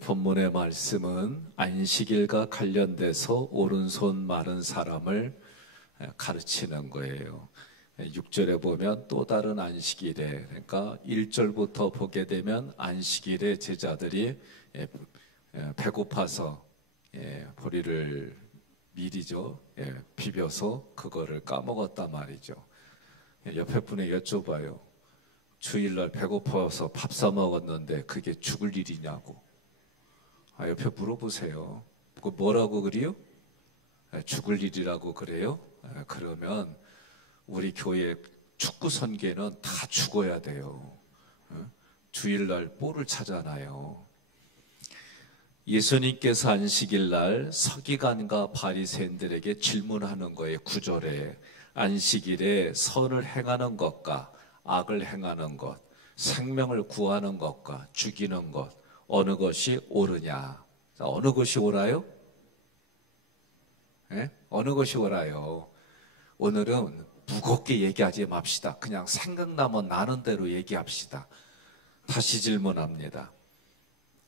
본문의 말씀은 안식일과 관련돼서 오른손 마른 사람을 가르치는 거예요. 6절에 보면 또 다른 안식일에, 그러니까 1절부터 보게 되면 안식일에 제자들이 배고파서 보리를 미리죠, 비벼서 그거를 까먹었단 말이죠. 옆에 분에 여쭤봐요. 주일날 배고파서 밥 사 먹었는데 그게 죽을 일이냐고. 옆에 물어보세요. 뭐라고 그래요? 죽을 일이라고 그래요? 그러면 우리 교회 축구 선계는 다 죽어야 돼요. 주일날 뽀를 차잖아요. 예수님께서 안식일날 서기관과 바리새인들에게 질문하는 거예요. 9절에 안식일에 선을 행하는 것과 악을 행하는 것, 생명을 구하는 것과 죽이는 것, 어느 것이 옳으냐? 어느 것이 옳아요? 어느 것이 옳아요? 오늘은 무겁게 얘기하지 맙시다. 그냥 생각나면 나는 대로 얘기합시다. 다시 질문합니다.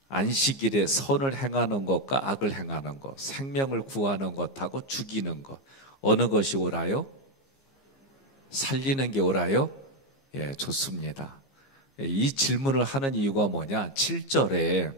안식일에 선을 행하는 것과 악을 행하는 것, 생명을 구하는 것하고 죽이는 것, 어느 것이 옳아요? 살리는 게 옳아요? 예, 좋습니다. 이 질문을 하는 이유가 뭐냐? 7절에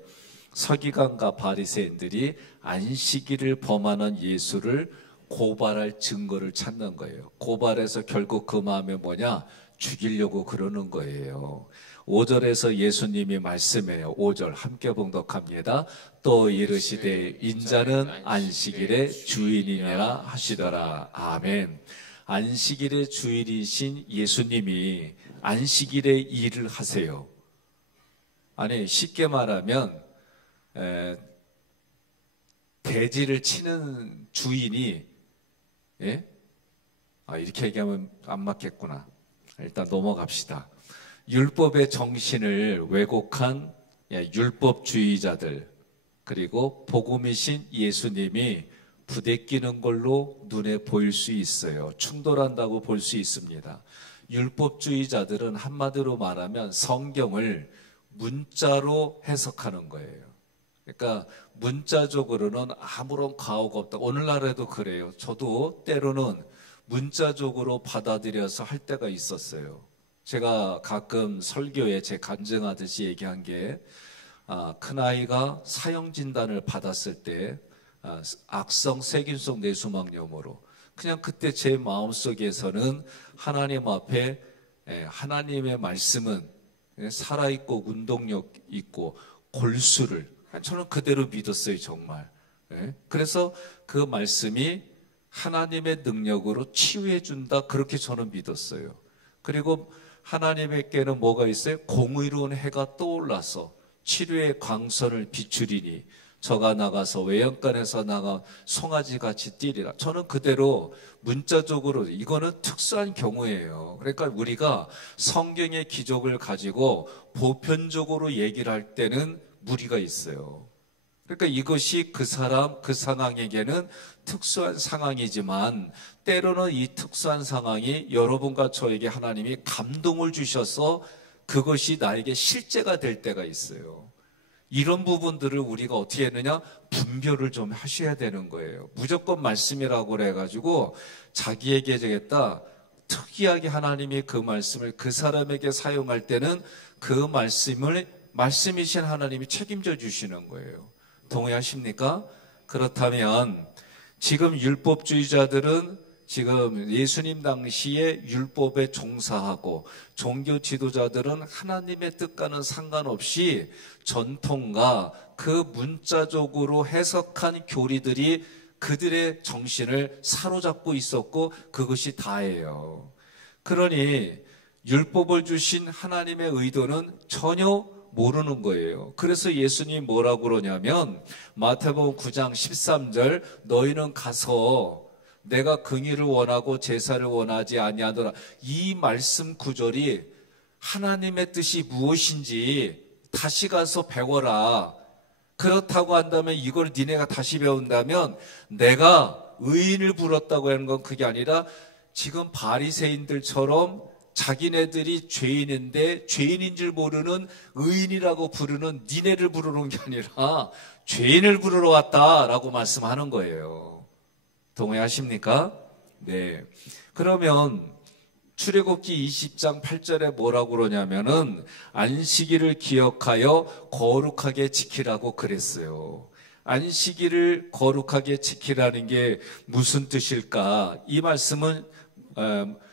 서기관과 바리새인들이 안식일을 범하는 예수를 고발할 증거를 찾는 거예요. 고발해서 결국 그 마음에 뭐냐? 죽이려고 그러는 거예요. 5절에서 예수님이 말씀해요. 5절 함께 봉독합니다. 또 이르시되 인자는 안식일의 주인이니라 하시더라. 아멘. 안식일의 주인이신 예수님이 안식일에 일을 하세요. 아니, 쉽게 말하면 돼지를 치는 주인이, 이렇게 얘기하면 안 맞겠구나. 일단 넘어갑시다. 율법의 정신을 왜곡한 율법주의자들, 그리고 복음이신 예수님이 부대끼는 걸로 눈에 보일 수 있어요. 충돌한다고 볼 수 있습니다. 율법주의자들은 한마디로 말하면 성경을 문자로 해석하는 거예요. 그러니까 문자적으로는 아무런 과오가 없다. 오늘날에도 그래요. 저도 때로는 문자적으로 받아들여서 할 때가 있었어요. 제가 가끔 설교에 제 간증하듯이 얘기한 게, 큰아이가 사형진단을 받았을 때 악성 세균성 뇌수막염으로, 그냥 그때 제 마음속에서는 하나님 앞에 하나님의 말씀은 살아있고 운동력 있고 골수를, 저는 그대로 믿었어요. 정말. 그래서 그 말씀이 하나님의 능력으로 치유해 준다, 그렇게 저는 믿었어요. 그리고 하나님에게는 뭐가 있어요? 공의로운 해가 떠올라서 치료의 광선을 비추리니 저가 나가서 외양간에서 나가 송아지같이 뛰리라. 저는 그대로 문자적으로 이거는 특수한 경우예요. 그러니까 우리가 성경의 기적을 가지고 보편적으로 얘기를 할 때는 무리가 있어요. 그러니까 이것이 그 사람, 그 상황에게는 특수한 상황이지만 때로는 이 특수한 상황이 여러분과 저에게 하나님이 감동을 주셔서 그것이 나에게 실제가 될 때가 있어요. 이런 부분들을 우리가 어떻게 했느냐? 분별을 좀 하셔야 되는 거예요. 무조건 말씀이라고 그래가지고 자기에게 되겠다, 특이하게 하나님이 그 말씀을 그 사람에게 사용할 때는 그 말씀을 말씀이신 하나님이 책임져 주시는 거예요. 동의하십니까? 그렇다면 지금 율법주의자들은 지금 예수님 당시에 율법에 종사하고 종교 지도자들은 하나님의 뜻과는 상관없이 전통과 그 문자적으로 해석한 교리들이 그들의 정신을 사로잡고 있었고 그것이 다예요. 그러니 율법을 주신 하나님의 의도는 전혀 모르는 거예요. 그래서 예수님이 뭐라고 그러냐면 마태복음 9장 13절 너희는 가서 내가 긍휼을 원하고 제사를 원하지 아니하더라. 이 말씀 구절이 하나님의 뜻이 무엇인지 다시 가서 배워라. 그렇다고 한다면 이걸 니네가 다시 배운다면 내가 의인을 부렸다고 하는 건 그게 아니라 지금 바리새인들처럼 자기네들이 죄인인데 죄인인 줄 모르는 의인이라고 부르는 니네를 부르는 게 아니라 죄인을 부르러 왔다라고 말씀하는 거예요. 동의하십니까? 네. 그러면 출애굽기 20장 8절에 뭐라고 그러냐면은 안식일을 기억하여 거룩하게 지키라고 그랬어요. 안식일을 거룩하게 지키라는 게 무슨 뜻일까? 이 말씀은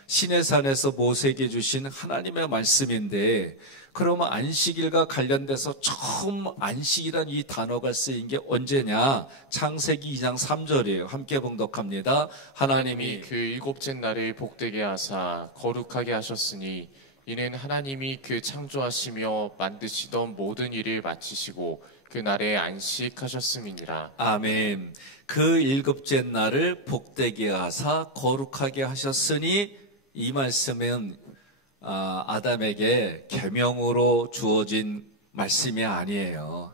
시내산에서 모세에게 주신 하나님의 말씀인데, 그러면 안식일과 관련돼서 처음 안식이란 이 단어가 쓰인 게 언제냐? 창세기 2장 3절이에요. 함께 봉독합니다. 하나님이 그 일곱째 날을 복되게 하사 거룩하게 하셨으니 이는 하나님이 그 창조하시며 만드시던 모든 일을 마치시고 그 날에 안식하셨음이니라. 아멘. 그 일곱째 날을 복되게 하사 거룩하게 하셨으니, 이 말씀은 아담에게 계명으로 주어진 말씀이 아니에요.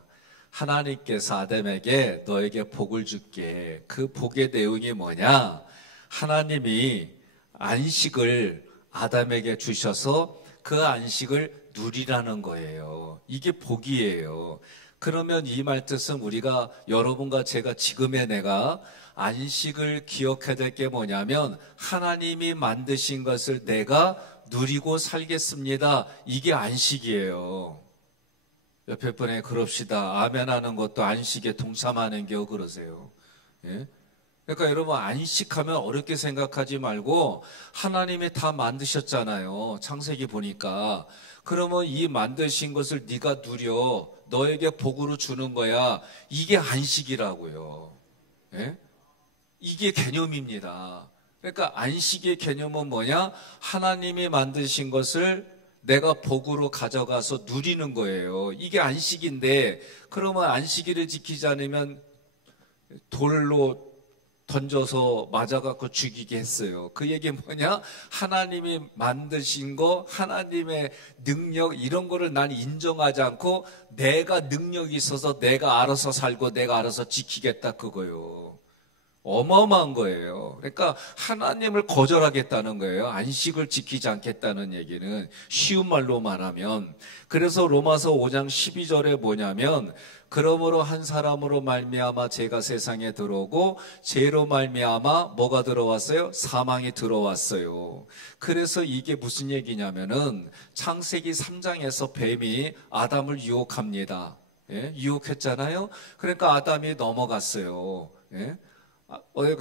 하나님께서 아담에게 너에게 복을 줄게. 그 복의 내용이 뭐냐? 하나님이 안식을 아담에게 주셔서 그 안식을 누리라는 거예요. 이게 복이에요. 그러면 이 말 뜻은 우리가, 여러분과 제가 지금의 내가 안식을 기억해야 될 게 뭐냐면, 하나님이 만드신 것을 내가 누리고 살겠습니다. 이게 안식이에요. 옆에 분에 그럽시다. 아멘 하는 것도 안식에 동참하는 겨 그러세요. 예? 그러니까 여러분, 안식하면 어렵게 생각하지 말고 하나님이 다 만드셨잖아요. 창세기 보니까. 그러면 이 만드신 것을 네가 누려 너에게 복으로 주는 거야. 이게 안식이라고요. 예? 이게 개념입니다. 그러니까 안식의 개념은 뭐냐? 하나님이 만드신 것을 내가 복으로 가져가서 누리는 거예요. 이게 안식인데, 그러면 안식일을 지키지 않으면 돌로 던져서 맞아갖고 죽이게 했어요. 그 얘기 뭐냐? 하나님이 만드신 거, 하나님의 능력, 이런 거를 난 인정하지 않고 내가 능력이 있어서 내가 알아서 살고 내가 알아서 지키겠다, 그거요. 어마어마한 거예요. 그러니까 하나님을 거절하겠다는 거예요. 안식을 지키지 않겠다는 얘기는, 쉬운 말로 말하면. 그래서 로마서 5장 12절에 뭐냐면, 그러므로 한 사람으로 말미암아 죄가 세상에 들어오고 죄로 말미암아 뭐가 들어왔어요? 사망이 들어왔어요. 그래서 이게 무슨 얘기냐면은, 창세기 3장에서 뱀이 아담을 유혹합니다. 예? 유혹했잖아요. 그러니까 아담이 넘어갔어요. 예?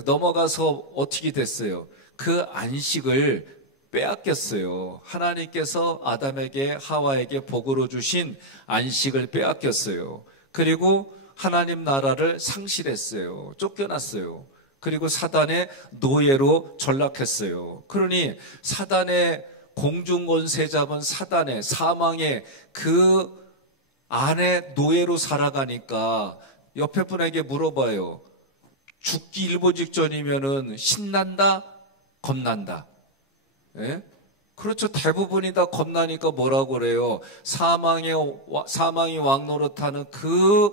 넘어가서 어떻게 됐어요? 그 안식을 빼앗겼어요. 하나님께서 아담에게, 하와에게 복으로 주신 안식을 빼앗겼어요. 그리고 하나님 나라를 상실했어요. 쫓겨났어요. 그리고 사단의 노예로 전락했어요. 그러니 사단의 공중권세 잡은 사단의 사망의 그 안에 노예로 살아가니까 옆에 분에게 물어봐요. 죽기 일보 직전이면은 신난다? 겁난다? 예? 그렇죠. 대부분이 다 겁나니까 뭐라고 그래요? 사망이 왕노릇하는 그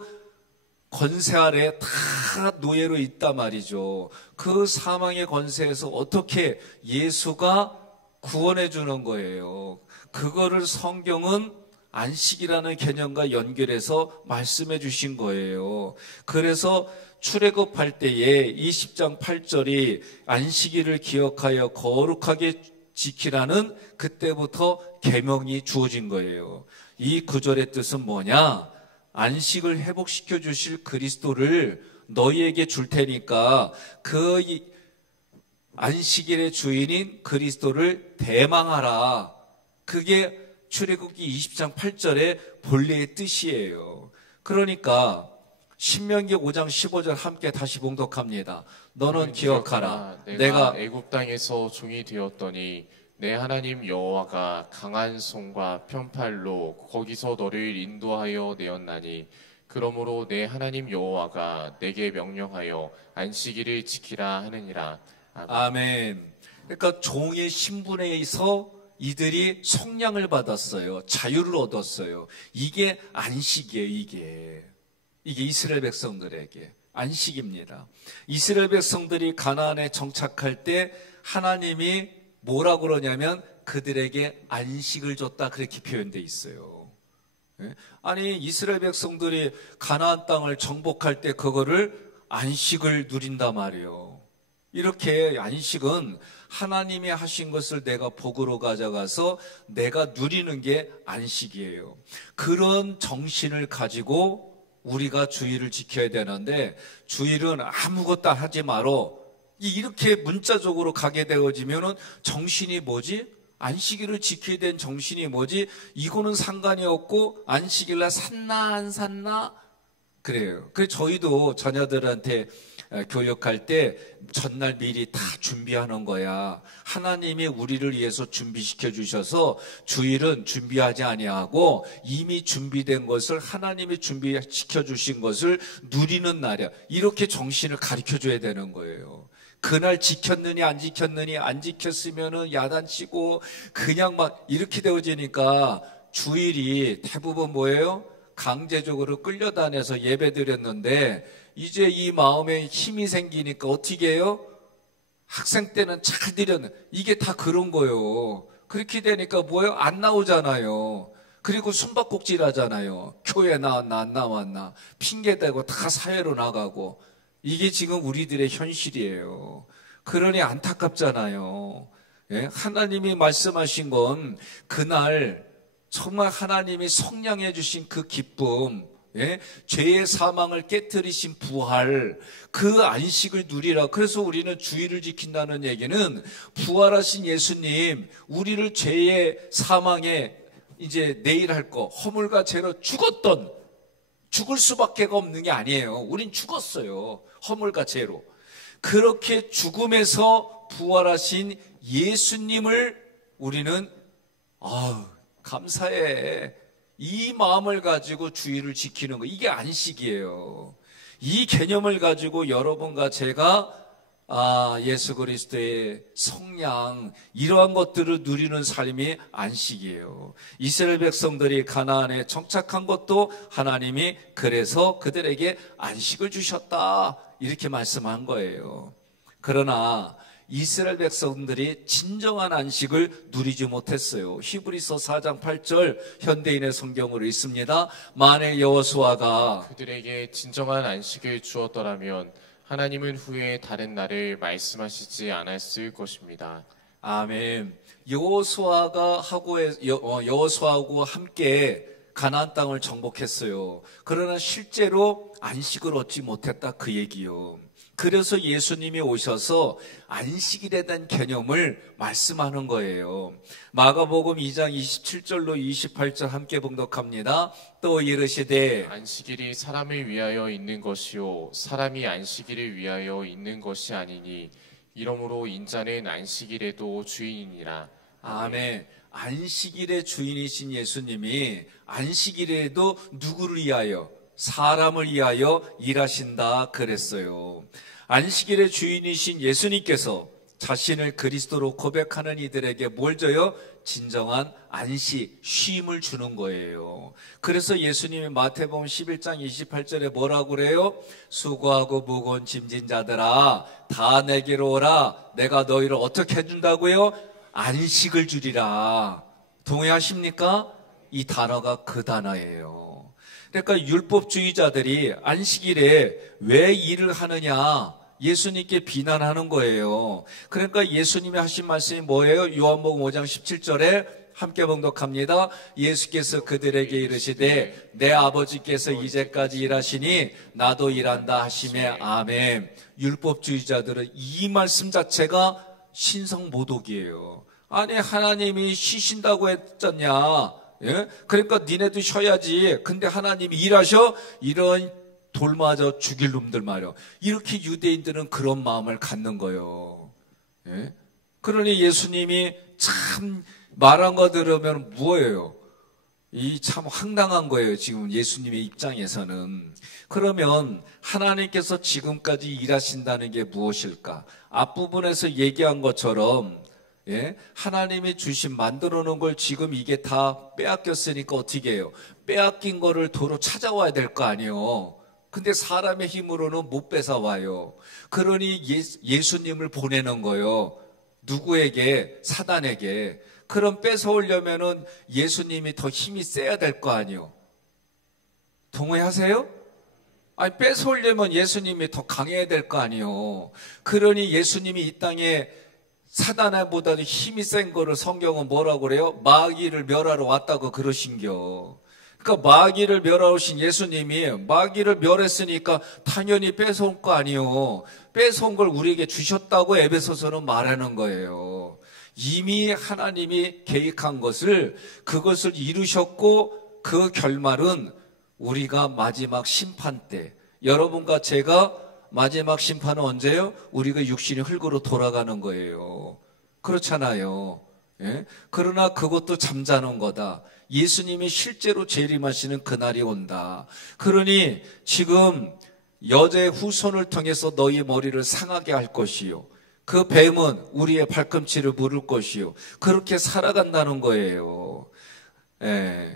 권세 아래 다 노예로 있단 말이죠. 그 사망의 권세에서 어떻게 예수가 구원해 주는 거예요. 그거를 성경은 안식이라는 개념과 연결해서 말씀해 주신 거예요. 그래서 출애굽할 때에 20장 8절이 안식일을 기억하여 거룩하게 지키라는, 그때부터 계명이 주어진 거예요. 이 구절의 뜻은 뭐냐? 안식을 회복시켜 주실 그리스도를 너희에게 줄 테니까 그 안식일의 주인인 그리스도를 대망하라. 그게 출애굽기 20장 8절의 본래의 뜻이에요. 그러니까 신명기 5장 15절 함께 다시 봉독합니다. 너는 기억하라. 내가 애굽 땅에서 종이 되었더니 내 하나님 여호와가 강한 손과 편팔로 거기서 너를 인도하여 내었나니, 그러므로 내 하나님 여호와가 내게 명령하여 안식일을 지키라 하느니라. 아멘. 그러니까 종의 신분에서 이들이 속량을 받았어요. 자유를 얻었어요. 이게 안식이에요. 이게 이스라엘 백성들에게 안식입니다. 이스라엘 백성들이 가나안에 정착할 때 하나님이 뭐라고 그러냐면 그들에게 안식을 줬다 그렇게 표현되어 있어요. 아니 이스라엘 백성들이 가나안 땅을 정복할 때 그거를 안식을 누린단 말이에요. 이렇게 안식은 하나님이 하신 것을 내가 복으로 가져가서 내가 누리는 게 안식이에요. 그런 정신을 가지고 우리가 주일을 지켜야 되는데 주일은 아무것도 하지 말어. 이렇게 문자적으로 가게 되어지면은 정신이 뭐지? 안식일을 지켜야 되는 정신이 뭐지? 이거는 상관이 없고 안식일날 샀나 안 샀나? 그래요. 그래서 저희도 자녀들한테 교육할 때 전날 미리 다 준비하는 거야. 하나님이 우리를 위해서 준비시켜 주셔서 주일은 준비하지 아니하고 이미 준비된 것을 하나님이 준비시켜 주신 것을 누리는 날이야. 이렇게 정신을 가르쳐 줘야 되는 거예요. 그날 지켰느니 안 지켰느니 안 지켰으면은 야단치고 그냥 막 이렇게 되어지니까 주일이 대부분 뭐예요? 강제적으로 끌려다녀서 예배드렸는데 이제 이 마음에 힘이 생기니까 어떻게 해요? 학생 때는 잘 드렸는데 이게 다 그런 거예요. 그렇게 되니까 뭐예요? 안 나오잖아요. 그리고 숨바꼭질 하잖아요. 교회 나왔나 안 나왔나 핑계대고 다 사회로 나가고 이게 지금 우리들의 현실이에요. 그러니 안타깝잖아요. 예? 하나님이 말씀하신 건 그날 정말 하나님이 성량해 주신 그 기쁨, 예? 죄의 사망을 깨뜨리신 부활, 그 안식을 누리라. 그래서 우리는 주일을 지킨다는 얘기는 부활하신 예수님, 우리를 죄의 사망에 이제 내일 할 거, 허물과 죄로 죽을 수밖에 없는 게 아니에요. 우린 죽었어요. 허물과 죄로. 그렇게 죽음에서 부활하신 예수님을 우리는 감사해. 이 마음을 가지고 주일을 지키는 거, 이게 안식이에요. 이 개념을 가지고 여러분과 제가 예수 그리스도의 성량 이러한 것들을 누리는 삶이 안식이에요. 이스라엘 백성들이 가나안에 정착한 것도 하나님이 그래서 그들에게 안식을 주셨다 이렇게 말씀한 거예요. 그러나 이스라엘 백성들이 진정한 안식을 누리지 못했어요. 히브리서 4장 8절 현대인의 성경으로 있습니다. 만일 여호수아가 그들에게 진정한 안식을 주었더라면 하나님은 후에 다른 날을 말씀하시지 않았을 것입니다. 아멘. 여호수아하고 함께 가나안 땅을 정복했어요. 그러나 실제로 안식을 얻지 못했다 그 얘기요. 그래서 예수님이 오셔서 안식일에 대한 개념을 말씀하는 거예요. 마가복음 2장 27절로 28절 함께 봉독합니다. 또 이르시되 안식일이 사람을 위하여 있는 것이요 사람이 안식일을 위하여 있는 것이 아니니 이러므로 인자는 안식일에도 주인이니라. 아멘. 안식일의 주인이신 예수님이 안식일에도 누구를 위하여? 사람을 위하여 일하신다 그랬어요. 안식일의 주인이신 예수님께서 자신을 그리스도로 고백하는 이들에게 뭘 줘요? 진정한 안식, 쉼을 주는 거예요. 그래서 예수님이 마태복음 11장 28절에 뭐라고 그래요? 수고하고 무거운 짐진 자들아 다 내게로 오라. 내가 너희를 어떻게 해준다고요? 안식을 주리라. 동의하십니까? 이 단어가 그 단어예요. 그러니까 율법주의자들이 안식일에 왜 일을 하느냐 예수님께 비난하는 거예요. 그러니까 예수님이 하신 말씀이 뭐예요? 요한복음 5장 17절에 함께 봉독합니다. 예수께서 그들에게 이르시되 내 아버지께서 이제까지 일하시니 나도 일한다 하시매 아멘. 율법주의자들은 이 말씀 자체가 신성모독이에요. 아니 하나님이 쉬신다고 했잖냐. 예? 그러니까 니네도 쉬어야지. 근데 하나님이 일하셔? 이런 돌맞아 죽일 놈들 말이야. 이렇게 유대인들은 그런 마음을 갖는 거예요. 예? 그러니 예수님이 참 말한 거 들으면 뭐예요? 이 참 황당한 거예요. 지금 예수님의 입장에서는. 그러면 하나님께서 지금까지 일하신다는 게 무엇일까? 앞부분에서 얘기한 것처럼 예? 하나님이 주신 만들어 놓은 걸 지금 이게 다 빼앗겼으니까 어떻게 해요? 빼앗긴 거를 도로 찾아와야 될 거 아니에요. 근데 사람의 힘으로는 못 뺏어와요. 그러니 예수님을 보내는 거예요. 누구에게? 사단에게. 그럼 뺏어오려면은 예수님이 더 힘이 세야 될 거 아니요? 동의하세요? 아니, 뺏어오려면 예수님이 더 강해야 될 거 아니요? 그러니 예수님이 이 땅에 사단보다도 힘이 센 거를 성경은 뭐라고 그래요? 마귀를 멸하러 왔다고 그러신겨. 그러니까 마귀를 멸하러 오신 예수님이 마귀를 멸했으니까 당연히 뺏어온 거 아니요. 뺏어온 걸 우리에게 주셨다고 에베소서는 말하는 거예요. 이미 하나님이 계획한 것을, 그것을 이루셨고, 그 결말은 우리가 마지막 심판 때, 여러분과 제가 마지막 심판은 언제요? 우리가 육신이 흙으로 돌아가는 거예요. 그렇잖아요. 예? 그러나 그것도 잠자는 거다. 예수님이 실제로 재림하시는 그날이 온다. 그러니 지금 여자의 후손을 통해서 너희 머리를 상하게 할 것이요, 그 뱀은 우리의 발꿈치를 물을 것이요, 그렇게 살아간다는 거예요. 예.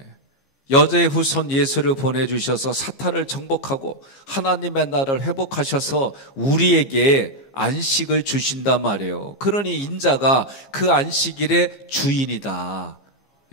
여자의 후손 예수를 보내주셔서 사탄을 정복하고 하나님의 나라를 회복하셔서 우리에게 안식을 주신단 말이에요. 그러니 인자가 그 안식일의 주인이다.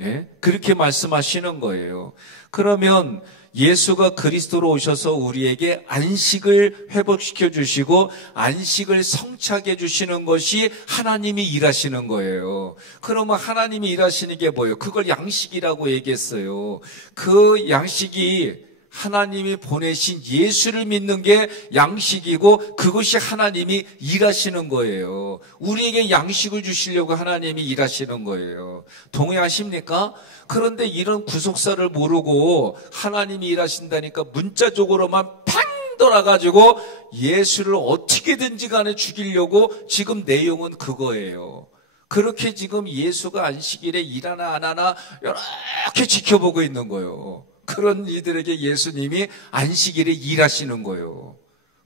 예? 그렇게 말씀하시는 거예요. 그러면 예수가 그리스도로 오셔서 우리에게 안식을 회복시켜 주시고 안식을 성취하게 해주시는 것이 하나님이 일하시는 거예요. 그러면 하나님이 일하시는 게 뭐예요? 그걸 양식이라고 얘기했어요. 그 양식이 하나님이 보내신 예수를 믿는 게 양식이고, 그것이 하나님이 일하시는 거예요. 우리에게 양식을 주시려고 하나님이 일하시는 거예요. 동의하십니까? 그런데 이런 구속사를 모르고 하나님이 일하신다니까 문자적으로만 팡 돌아가지고 예수를 어떻게든지 간에 죽이려고, 지금 내용은 그거예요. 그렇게 지금 예수가 안식일에 일하나 안 하나 이렇게 지켜보고 있는 거예요. 그런 이들에게 예수님이 안식일에 일하시는 거예요.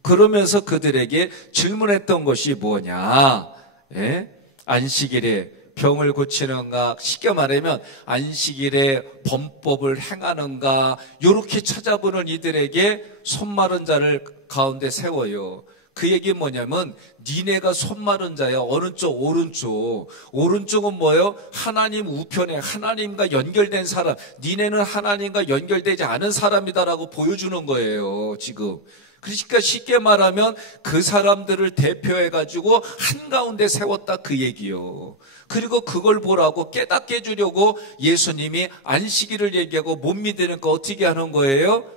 그러면서 그들에게 질문했던 것이 뭐냐? 예? 안식일에 병을 고치는가? 쉽게 말하면 안식일에 범법을 행하는가? 이렇게 찾아보는 이들에게 손마른 자를 가운데 세워요. 그 얘기 뭐냐면, 니네가 손마른 자야. 어느 쪽? 오른쪽. 오른쪽은 뭐예요? 하나님 우편에 하나님과 연결된 사람. 니네는 하나님과 연결되지 않은 사람이다라고 보여주는 거예요, 지금. 그러니까 쉽게 말하면 그 사람들을 대표해가지고 한가운데 세웠다, 그 얘기요. 그리고 그걸 보라고 깨닫게 해주려고 예수님이 안식일을 얘기하고 못 믿으니까 어떻게 하는 거예요?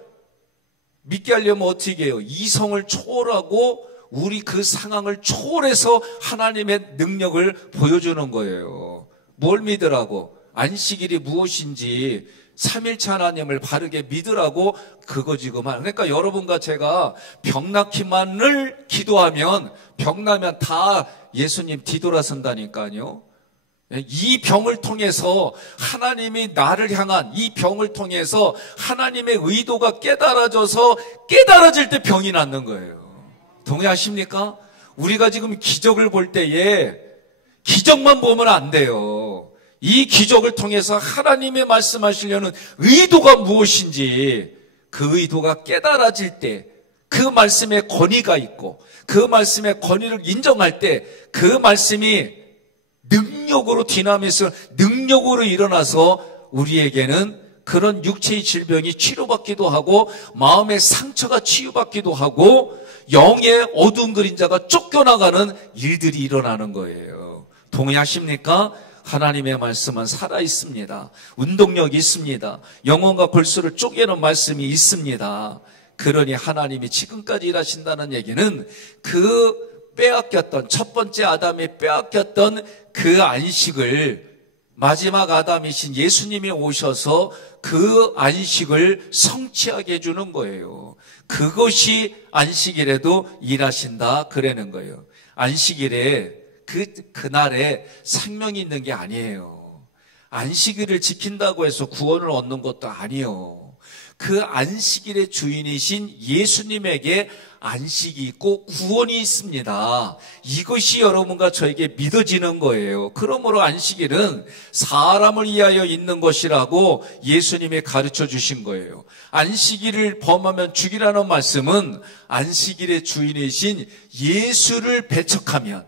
믿게 하려면 어떻게 해요? 이성을 초월하고 우리 그 상황을 초월해서 하나님의 능력을 보여주는 거예요. 뭘 믿으라고? 안식일이 무엇인지, 삼일체 하나님을 바르게 믿으라고, 그거 지금 그러니까 여러분과 제가 병나기만을 기도하면, 병나면 다 예수님 뒤돌아선다니까요. 이 병을 통해서 하나님이 나를 향한 이 병을 통해서 하나님의 의도가 깨달아져서, 깨달아질 때 병이 낫는 거예요. 동의하십니까? 우리가 지금 기적을 볼 때에 기적만 보면 안 돼요. 이 기적을 통해서 하나님의 말씀하시려는 의도가 무엇인지, 그 의도가 깨달아질 때, 그 말씀에 권위가 있고 그 말씀의 권위를 인정할 때, 그 말씀이 능력으로 디나미스, 능력으로 일어나서 우리에게는 그런 육체의 질병이 치료받기도 하고 마음의 상처가 치유받기도 하고 영의 어두운 그림자가 쫓겨나가는 일들이 일어나는 거예요. 동의하십니까? 하나님의 말씀은 살아있습니다. 운동력이 있습니다. 영혼과 골수를 쪼개는 말씀이 있습니다. 그러니 하나님이 지금까지 일하신다는 얘기는 그 빼앗겼던, 첫 번째 아담이 빼앗겼던 그 안식을 마지막 아담이신 예수님이 오셔서 그 안식을 성취하게 해주는 거예요. 그것이 안식일에도 일하신다 그러는 거예요. 안식일에 그날에 생명이 있는 게 아니에요. 안식일을 지킨다고 해서 구원을 얻는 것도 아니에요. 그 안식일의 주인이신 예수님에게 안식이 있고 구원이 있습니다. 이것이 여러분과 저에게 믿어지는 거예요. 그러므로 안식일은 사람을 위하여 있는 것이라고 예수님이 가르쳐 주신 거예요. 안식일을 범하면 죽이라는 말씀은 안식일의 주인이신 예수를 배척하면,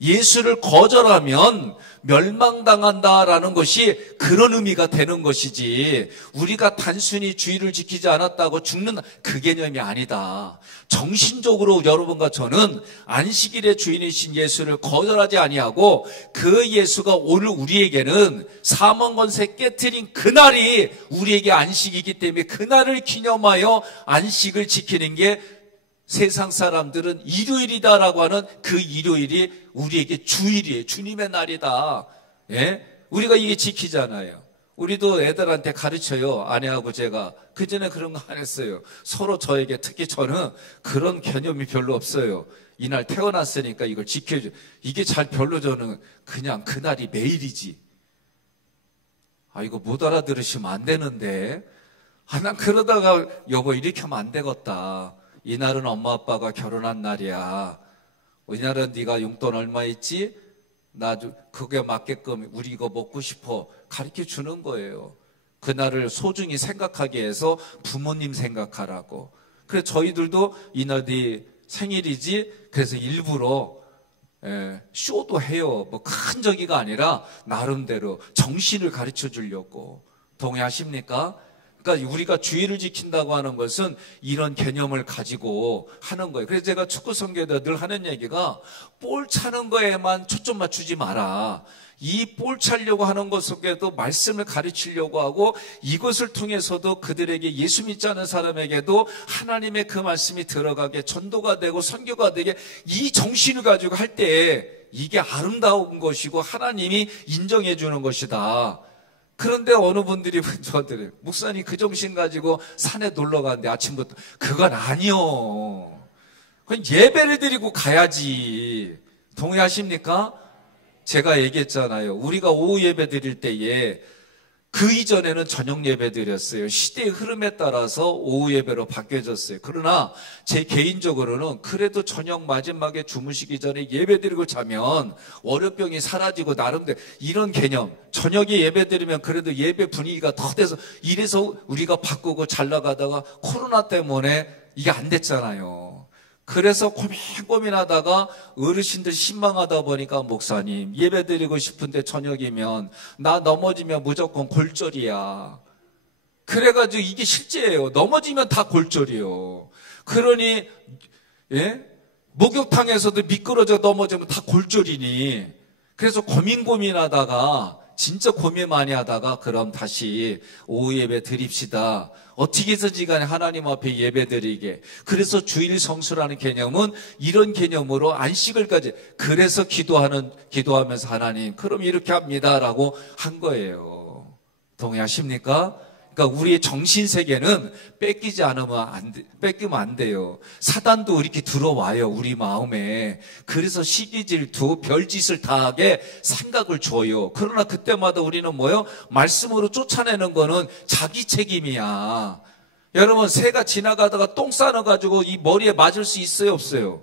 예수를 거절하면 멸망당한다라는 것이 그런 의미가 되는 것이지, 우리가 단순히 주의를 지키지 않았다고 죽는 그 개념이 아니다. 정신적으로 여러분과 저는 안식일의 주인이신 예수를 거절하지 아니하고 그 예수가 오늘 우리에게는 사망 권세 깨트린 그날이 우리에게 안식이기 때문에 그날을 기념하여 안식을 지키는 게, 세상 사람들은 일요일이다라고 하는 그 일요일이 우리에게 주일이에요. 주님의 날이다. 예? 우리가 이게 지키잖아요. 우리도 애들한테 가르쳐요. 아내하고 제가. 그전에 그런 거 안 했어요. 서로 저에게, 특히 저는 그런 개념이 별로 없어요. 이날 태어났으니까 이걸 지켜줘. 이게 잘 별로, 저는 그냥 그날이 매일이지. 아, 이거 못 알아들으시면 안 되는데. 아, 난 그러다가 여보 이렇게 하면 안 되겠다. 이날은 엄마 아빠가 결혼한 날이야. 이날은 네가 용돈 얼마 있지? 나 그게 맞게끔 우리 이거 먹고 싶어. 가르쳐 주는 거예요. 그날을 소중히 생각하게 해서 부모님 생각하라고. 그래서 저희들도 이날이 생일이지. 그래서 일부러 쇼도 해요. 뭐 큰 저기가 아니라 나름대로 정신을 가르쳐 주려고. 동의하십니까? 그러니까 우리가 주의를 지킨다고 하는 것은 이런 개념을 가지고 하는 거예요. 그래서 제가 축구 선교에다 늘 하는 얘기가, 볼 차는 거에만 초점 맞추지 마라. 이 볼 차려고 하는 것 속에도 말씀을 가르치려고 하고, 이것을 통해서도 그들에게, 예수 믿지 않은 사람에게도 하나님의 그 말씀이 들어가게, 전도가 되고 선교가 되게, 이 정신을 가지고 할 때 이게 아름다운 것이고 하나님이 인정해 주는 것이다. 그런데 어느 분들이 저한테, 목사님 그 정신 가지고 산에 놀러 가는데 아침부터, 그건 아니요. 그건 예배를 드리고 가야지. 동의하십니까? 제가 얘기했잖아요. 우리가 오후 예배 드릴 때에, 그 이전에는 저녁 예배 드렸어요. 시대의 흐름에 따라서 오후 예배로 바뀌어졌어요. 그러나 제 개인적으로는 그래도 저녁 마지막에 주무시기 전에 예배 드리고 자면 월요병이 사라지고, 나름대로 이런 개념, 저녁에 예배 드리면 그래도 예배 분위기가 더 돼서, 이래서 우리가 바꾸고 잘 나가다가 코로나 때문에 이게 안 됐잖아요. 그래서 고민하다가 어르신들 신망하다 보니까, 목사님 예배 드리고 싶은데 저녁이면 나 넘어지면 무조건 골절이야. 그래가지고 이게 실제예요. 넘어지면 다 골절이요. 그러니 목욕탕에서도 미끄러져 넘어지면 다 골절이니. 그래서 고민하다가, 진짜 고민 많이 하다가, 그럼 다시 오후 예배 드립시다. 어떻게 해서지 간에 하나님 앞에 예배 드리게. 그래서 주일 성수라는 개념은 이런 개념으로 안식을 가지. 그래서 기도하면서 하나님, 그럼 이렇게 합니다라고 한 거예요. 동의하십니까? 그러니까 우리의 정신세계는 뺏기면 안 돼요. 사단도 이렇게 들어와요, 우리 마음에. 그래서 시기 질투, 별짓을 다 하게 생각을 줘요. 그러나 그때마다 우리는 뭐요? 말씀으로 쫓아내는 거는 자기 책임이야. 여러분, 새가 지나가다가 똥 싸놔가지고 이 머리에 맞을 수 있어요, 없어요?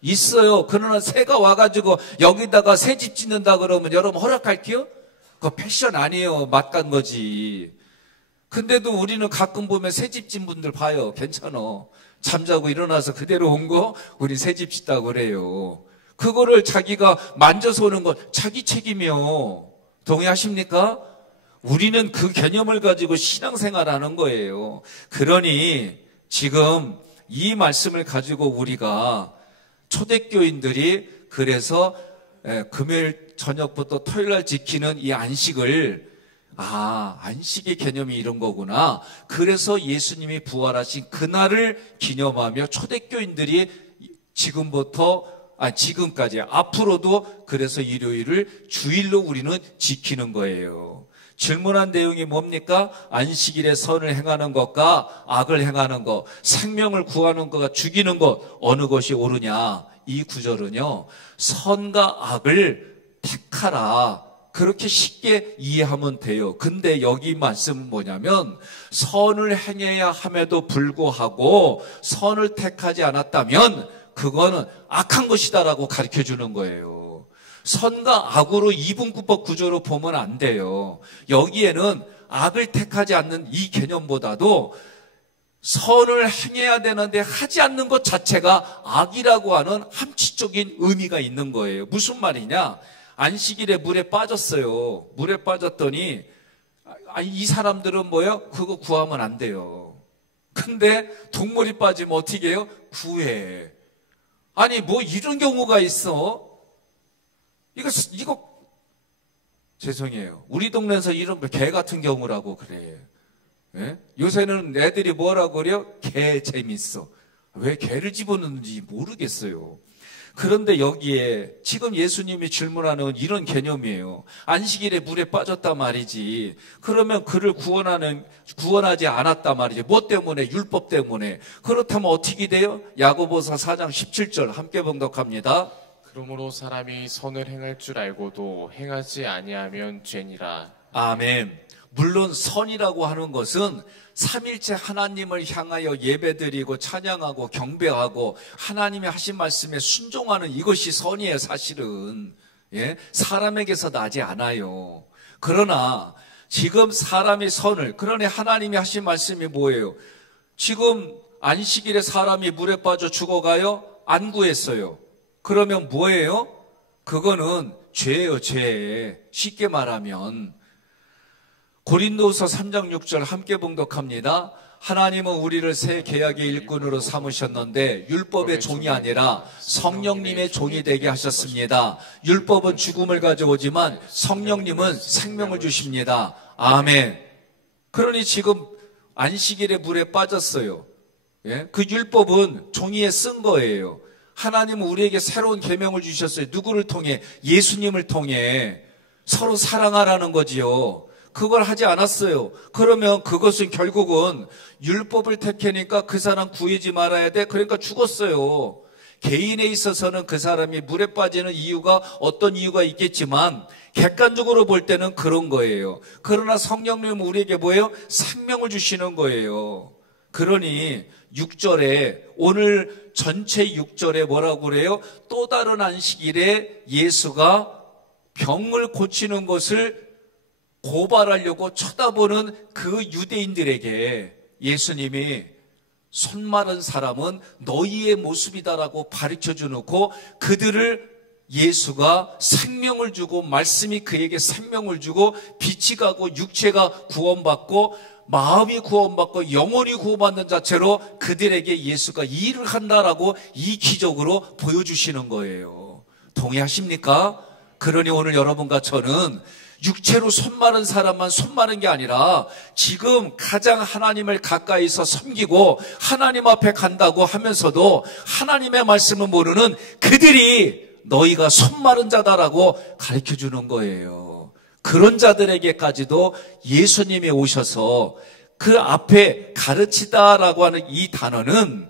있어요. 그러나 새가 와가지고 여기다가 새집 짓는다 그러면 여러분 허락할게요? 그거 패션 아니에요. 맛 간 거지. 근데도 우리는 가끔 보면 새집 진 분들 봐요. 괜찮아. 잠자고 일어나서 그대로 온 거 우리 새집 짓다고 그래요. 그거를 자기가 만져서 오는 건 자기 책임이요. 동의하십니까? 우리는 그 개념을 가지고 신앙생활하는 거예요. 그러니 지금 이 말씀을 가지고 우리가 초대교인들이, 그래서 금요일 저녁부터 토요일 날 지키는 이 안식을, 안식의 개념이 이런 거구나. 그래서 예수님이 부활하신 그날을 기념하며 초대교인들이 지금까지 앞으로도 그래서 일요일을 주일로 우리는 지키는 거예요. 질문한 내용이 뭡니까? 안식일에 선을 행하는 것과 악을 행하는 것, 생명을 구하는 것과 죽이는 것, 어느 것이 옳으냐? 이 구절은요, 선과 악을 택하라, 그렇게 쉽게 이해하면 돼요. 근데 여기 말씀은 뭐냐면, 선을 행해야 함에도 불구하고 선을 택하지 않았다면 그거는 악한 것이다라고 가르쳐 주는 거예요. 선과 악으로 이분구법 구조로 보면 안 돼요. 여기에는 악을 택하지 않는 이 개념보다도 선을 행해야 되는데 하지 않는 것 자체가 악이라고 하는 지적인 의미가 있는 거예요. 무슨 말이냐? 안식일에 물에 빠졌어요. 물에 빠졌더니 이 사람들은 뭐야? 그거 구하면 안 돼요. 근데 동물이 빠지면 어떻게 해요? 구해. 아니 뭐 이런 경우가 있어? 이거 죄송해요. 우리 동네에서 이런 개 같은 경우라고 그래. 예? 요새는 애들이 뭐라고 그래요? 개 재밌어. 왜 개를 집어넣는지 모르겠어요. 그런데 여기에 지금 예수님이 질문하는 이런 개념이에요. 안식일에 물에 빠졌단 말이지. 그러면 그를 구원하지 않았단 말이지. 뭐 때문에? 율법 때문에. 그렇다면 어떻게 돼요? 야고보서 4장 17절 함께 봉독합니다. 그러므로 사람이 선을 행할 줄 알고도 행하지 아니하면 죄니라. 아멘. 물론 선이라고 하는 것은 삼일체 하나님을 향하여 예배드리고 찬양하고 경배하고 하나님의 하신 말씀에 순종하는 이것이 선이에요. 사실은 사람에게서 나지 않아요. 그러나 지금 사람이 선을, 그러니 하나님이 하신 말씀이 뭐예요? 지금 안식일에 사람이 물에 빠져 죽어가요? 안 구했어요. 그러면 뭐예요? 그거는 죄예요. 죄. 쉽게 말하면 고린도서 3장 6절 함께 봉독합니다. 하나님은 우리를 새 계약의 일꾼으로 삼으셨는데 율법의 종이 아니라 성령님의 종이 되게 하셨습니다. 율법은 죽음을 가져오지만 성령님은 생명을 주십니다. 아멘. 그러니 지금 안식일에 물에 빠졌어요. 그 율법은 종이에 쓴 거예요. 하나님은 우리에게 새로운 계명을 주셨어요. 누구를 통해? 예수님을 통해. 서로 사랑하라는 거지요. 그걸 하지 않았어요. 그러면 그것은 결국은 율법을 택하니까 그 사람 구하지 말아야 돼. 그러니까 죽었어요. 개인에 있어서는 그 사람이 물에 빠지는 이유가 어떤 이유가 있겠지만 객관적으로 볼 때는 그런 거예요. 그러나 성령님은 우리에게 뭐예요? 생명을 주시는 거예요. 그러니 6절에 오늘 전체 6절에 뭐라고 그래요? 또 다른 안식일에 예수가 병을 고치는 것을 고발하려고 쳐다보는 그 유대인들에게 예수님이 손 마른 사람은 너희의 모습이다라고 가르쳐 주놓고 그들을 예수가 생명을 주고 말씀이 그에게 생명을 주고 빛이 가고 육체가 구원받고 마음이 구원받고 영혼이 구원받는 자체로 그들에게 예수가 일을 한다라고 이 기적으로 보여주시는 거예요. 동의하십니까? 그러니 오늘 여러분과 저는 육체로 손 마른 사람만 손 마른 게 아니라 지금 가장 하나님을 가까이서 섬기고 하나님 앞에 간다고 하면서도 하나님의 말씀을 모르는 그들이 너희가 손 마른 자다라고 가르쳐 주는 거예요. 그런 자들에게까지도 예수님이 오셔서 그 앞에 가르치다라고 하는 이 단어는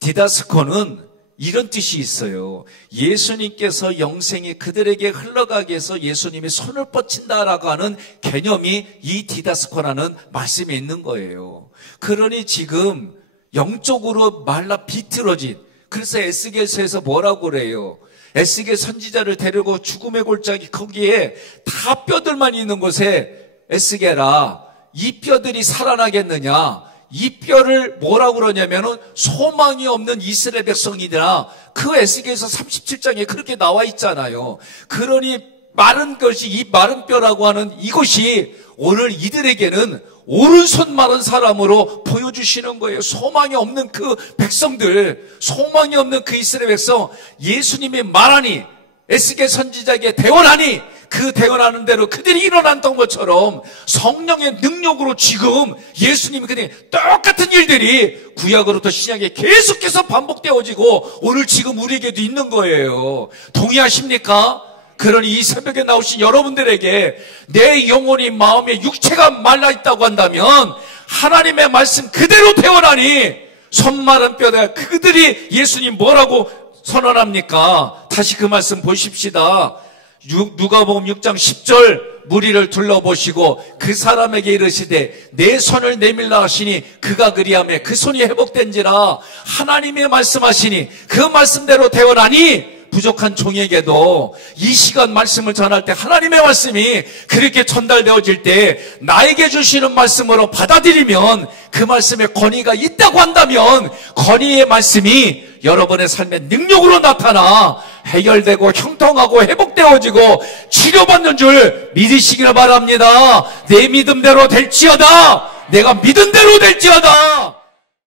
디다스코는 이런 뜻이 있어요. 예수님께서 영생이 그들에게 흘러가게 해서 예수님이 손을 뻗친다라고 하는 개념이 이 디다스코라는 말씀에 있는 거예요. 그러니 지금 영적으로 말라 비틀어진, 그래서 에스겔서에서 뭐라고 그래요? 에스겔 선지자를 데리고 죽음의 골짜기 거기에 다 뼈들만 있는 곳에 에스겔아, 이 뼈들이 살아나겠느냐? 이 뼈를 뭐라고 그러냐면은 소망이 없는 이스라엘 백성이더라. 그 에스겔서 37장에 그렇게 나와 있잖아요. 그러니 마른 것이 이 마른 뼈라고 하는 이것이 오늘 이들에게는 오른손 마른 사람으로 보여주시는 거예요. 소망이 없는 그 백성들, 소망이 없는 그 이스라엘 백성, 예수님이 말하니 에스겔 선지자에게 대언하니 그 대언하는 대로 그들이 일어났던 것처럼 성령의 능력으로 지금 예수님이 그냥 똑같은 일들이 구약으로부터 신약에 계속해서 반복되어지고 오늘 지금 우리에게도 있는 거예요. 동의하십니까? 그러니 이 새벽에 나오신 여러분들에게 내 영혼이 마음에 육체가 말라있다고 한다면 하나님의 말씀 그대로 태어나니 손 마른 뼈가 그들이 예수님 뭐라고 선언합니까? 다시 그 말씀 보십시다. 누가복음 6장 10절 무리를 둘러보시고 그 사람에게 이르시되 내 손을 내밀라 하시니 그가 그리하매 그 손이 회복된지라. 하나님의 말씀하시니 그 말씀대로 되어나니 부족한 종에게도 이 시간 말씀을 전할 때 하나님의 말씀이 그렇게 전달되어질 때 나에게 주시는 말씀으로 받아들이면 그 말씀에 권위가 있다고 한다면 권위의 말씀이 여러분의 삶의 능력으로 나타나 해결되고 형통하고 회복되어지고 치료받는 줄 믿으시기를 바랍니다. 내 믿음대로 될지어다. 내가 믿은 대로 될지어다.